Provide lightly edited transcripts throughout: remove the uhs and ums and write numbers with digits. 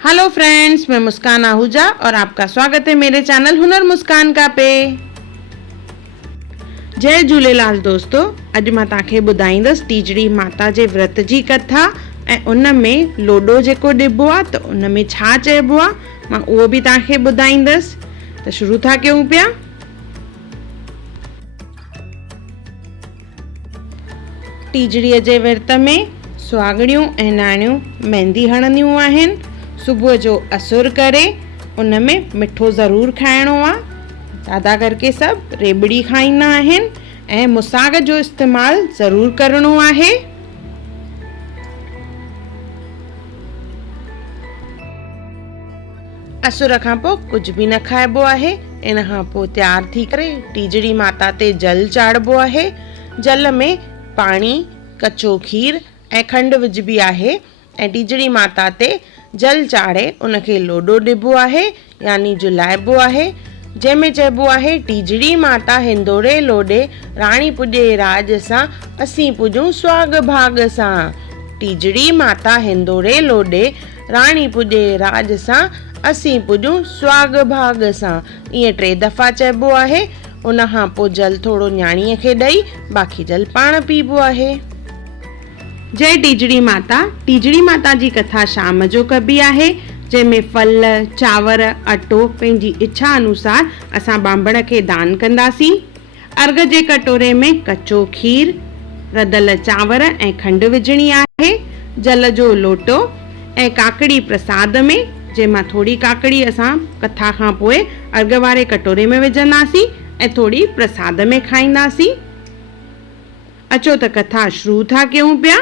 Hello friends, मैं मुस्कान आहूजा और आपका स्वागत है मेरे चैनल हुनर मुस्कान का पे। जय झूलेलाल दोस्तों। अॼु मां तव्हांखे ॿुधाईंदसि टीजड़ी माता जे व्रत जी कथा ऐं उन में लोॾो जेको ॾिबो आहे त उन में छा चइबो आहे, मां उहो बि तव्हांखे ॿुधाईंदसि। त शुरू था कयूं पिया। टीजड़ीअ जे विर्त में सुहागणियूं ऐं नानियूं मेहंदी हणंदियूं आहिनि। सुबुह जो असुर करे उन में मिठो ज़रूरु खाइणो आहे। ज़्यादा करके सभु रेबड़ी खाईंदा आहिनि ऐं मुसाग जो इस्तेमालु ज़रूरु करणो आहे। असुर खां पोइ कुझु बि न खाइबो आहे। इन खां पोइ तयारु थी करे टीजड़ी माता ते जल चाढ़बो आहे। जल में पाणी, कचो खीर ऐं खंडु विझबी आहे ऐं टीजड़ी माता ते जल चाढ़े उनखे लोॾो ॾिबो आहे, यानी झुलाइबो आहे, जंहिंमें चइबो आहे टीजड़ी माता हिंदोड़े लोॾे, राणी पुॼे राज सां, असीं पुॼूं सुहाग भाग सां। टीजड़ी माता हिंदोड़े लोॾे, राणी पुॼे राज सां, असीं पुॼूं सुहाग भाग सां। ईअं 3 दफ़ा चइबो आहे। उन खां पोइ जल थोरो न्याणीअ खे ॾेई बाक़ी जल पाण पीबो आहे। जय टीजड़ी माता। टीजड़ी माता जी कथा शाम जो कबी आहे, जंहिंमें फल, चांवर, अटो पंहिंजी इच्छा अनुसार असां बांबड़ खे दान कंदासीं। अर्घ जे कटोरे में कचो खीर, रधल चांवर ऐं खंडु विझणी आहे, जल जो लोटो ऐं काकड़ी प्रसाद में, जंहिंमां थोरी काकड़ी असां कथा खां पोइ अर्घ वारे कटोरे में विझंदासीं ऐं थोरी प्रसाद में खाईंदासीं। अचो त कथा शुरू था कयूं पिया।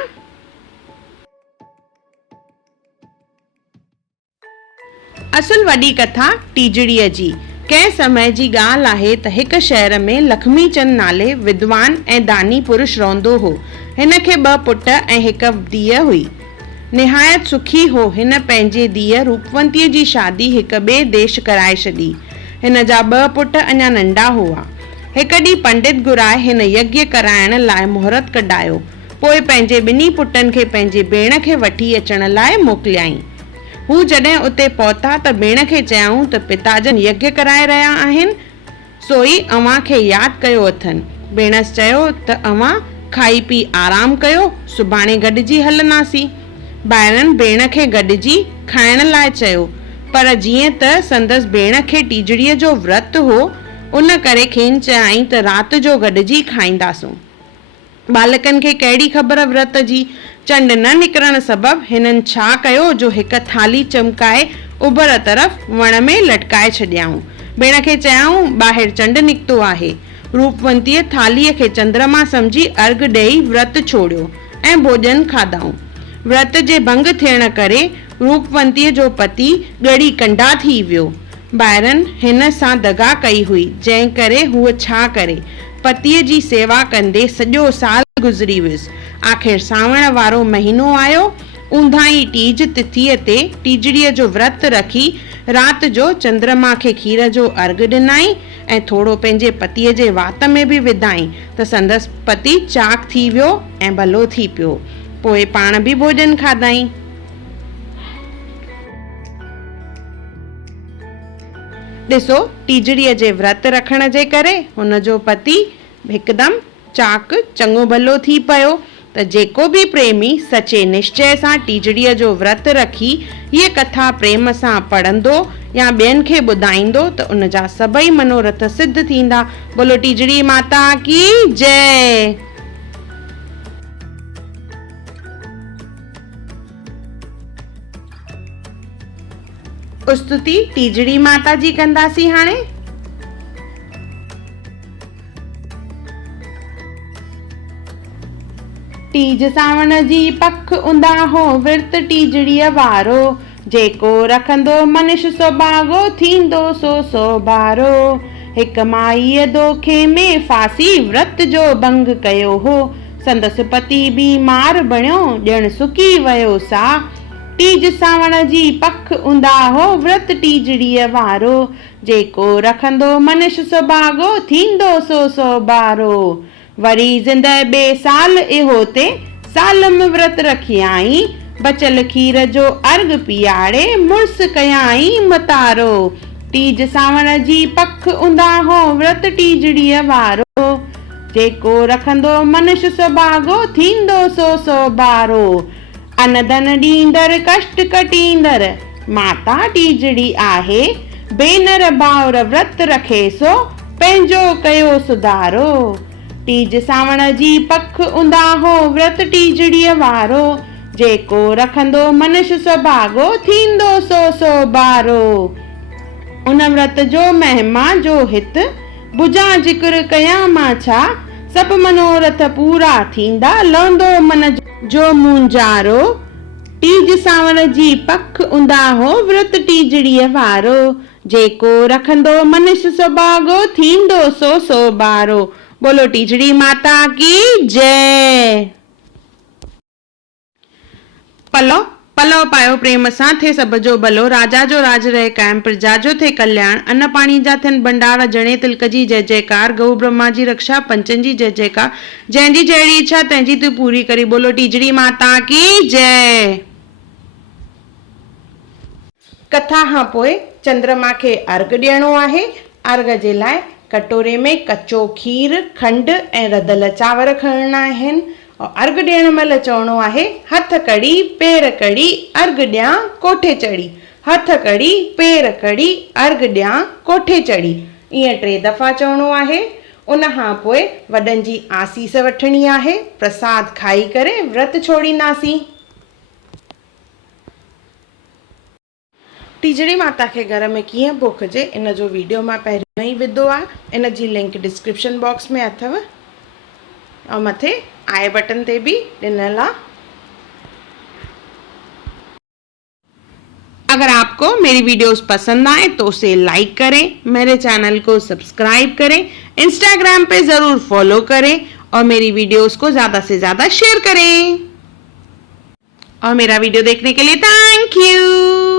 असुल वॾी कथा टीजड़ीअ जी। कंहिं समय जी ॻाल्हि आहे त हिकु शहर में लक्ष्मी चंद नाले विद्वान ऐं दानी पुरुष रहंदो हो। हिन खे 2 पुट ऐं हिकु धीअ हुई। निहायत सुखी हो। हिन पंहिंजे धीअ रूपवंतीअ जी शादी हिकु ॿिए देश कराए छॾी। हिन जा 2 पुट अञा नंढा हुआ। हिकु ॾींहुं पंडित घुराए हिन यज्ञ कराइण लाइ मुहूर्त कढायो। पोइ पंहिंजे 2 पुटनि खे पंहिंजे भेण खे वठी अचण लाइ मोकिलियाईं। हू जॾहिं उते पहुता त भेण खे चयाऊं त पिताजन यज्ञ कराए रहिया आहिनि, सोई अव्हां खे यादि कयो अथनि। भेणसि चयो त अव्हां खाई पी आराम कयो, सुभाणे गॾिजी हलंदासीं। ॿाहिरनि भेण खे गॾिजी खाइण लाइ चयो, पर जीअं त संदसि भेण खे टीजड़ीअ जो व्रत हो, उन करे खेनि चयाईं त राति जो गॾिजी खाईंदासूं। बालकनि खे कहिड़ी ख़बर व्रत जी। चंड न निकिरण सबबि हिननि छा कयो जो हिकु थाली चमकाए उभर तरफ़ वण में लटकाए छॾियाऊं। भेण खे चयाऊं, ॿाहिरि चंड निकितो आहे। रूपवंतीअ थालीअ खे चंद्रमा सम्झी अर्घ ॾेई व्रत छोड़ियो ऐं भोॼन खाधाऊं। व्रत जे भंग थियण करे रूपवंतीअ जो पति ॻड़ी कंडा थी वियो। ॿाहिरनि हिन सां दगा कई हुई, जंहिं करे हूअ छा करे। पतीअ जी सेवा कंदे सॼो साल गुज़री वियुसि। आख़िर सावण वारो महीनो आयो। ऊंधाई टीज तिथीअ ते टीजड़ीअ जो व्रत रखी राति जो चंद्रमा खे खीर जो अर्घ ॾिनाई ऐं थोरो पंहिंजे पतीअ जे वात में बि विधाई त संदसि पति चाक थी वियो ऐं भलो थी पियो। पोइ पाण बि भोॼन खाधाई। ॾिसो, टीजड़ीअ जे व्रत रखण जे करे हुन जो पति हिकदमि चाक चङो भलो थी पियो। त जेको बि प्रेमी सचे निश्चय सां टीजड़ीअ जो व्रत रखी हीअ कथा प्रेम सां पढ़ंदो या ॿियनि खे ॿुधाईंदो त उन जा सभई मनोरथ सिद्ध थींदा। बोलो टीजड़ी माता की जय। स्तुति टीजड़ी माता जी कंदासीं हाणे। तीज सावण जी पख उंदा हो, विर्त टीजड़ीअ वारो, जेको रखंदो मनुष्य सुभाॻो, थींदो सो बारो। हिक माईअ दोखे में फासी व्रत जो भंग कयो हो, संदसि पति बीमार बणियो, ॼण सुकी वियो सा। तीज सावण जी पख उंदा हो, व्रत टीजड़ीअ वारो, जेको रखंदो मनुष्य सुभाॻो, थींदो सो बारो। वरी ज़िंद ॿिए साल इहो ते साल में व्रत रखी आई, बचल खीर जो अर्घ पीआरे मुड़स कयाई मतारो। टीज सावण जी पख उंदा हो व्रत टीजड़ीअ वारो। जेको रखंदो मनुष्य सुभागो थींदो सो सो बारो। अन धन ॾींदड़ कष्ट कटींदड़ माता टीजड़ी आहे। भेनर भाउर व्रत रखे सो पंहिंजो कयो सुधारो। टीज सावण जी पख उंदा हो व्रत टीजड़ीअ वारो। जेको रखंदो मनुष्य सुभागो थींदो सो सो बारो। उन व्रत जो महिमा जो हित बुझा जिक्र कयां मां छा। सब मनोरथ पूरा थींदा लहंदो मन जो मुंजारो। टीज सावण जी पख उंदा हो व्रत टीजड़ीअ वारो। जेको रखंदो मनुष्य सुभागो थींदो सो सो बारो। बोलो टीजड़ी माता की जय। पलो पलो पायो प्रेम सां थे सब जो भलो। राजा जो राज रहे कायम प्रजा जो थे कल्याण। अन्न पाणी जा थियन भंडारा जणे तिलक जी जय जयकार। गौ ब्रह्मा जी रक्षा पंचन जी जय जयकार। जंहिंजी जहिड़ी इच्छा तंहिंजी तू पूरी करी। बोलो टीजड़ी माता की जय। कथा खां पोइ चंद्रमा खे अर्घ ॾियणो आहे। अर्घ जे लाइ कटोरे में कचो खीर खंड ऐं रधल चांवर खणणा आहिनि। और अर्घ ॾियण महिल चवणो आहे हथ कड़ी पेर कड़ी अर्घ ॾियां कोठे चढ़ी। हथ कड़ी पेर कड़ी अर्घ ॾियां कोठे चढ़ी। ईअं 3 दफ़ा चवणो आहे। उन खां पोइ वॾनि जी आसीस वठणी आहे। प्रसाद खाई करे व्रत छोड़ींदासीं। टीजड़ी माता के घर में कीअं पोखिजे इन जो वीडियो मां पहिरियों ई विधो आहे। इन जी लिंक डिस्क्रिप्शन बॉक्स में अथव और मथे आई बटन ते भी ॾिनल आहे। अगर आपको मेरी वीडियोस पसंद आए तो उसे लाइक करें, मेरे चैनल को सब्सक्राइब करें, इंस्टाग्राम पे ज़रूर फॉलो करें और मेरी वीडियोस को ज़्यादा से ज़्यादा शेयर करें। और मेरा वीडियो देखने के लिए थैंक यू।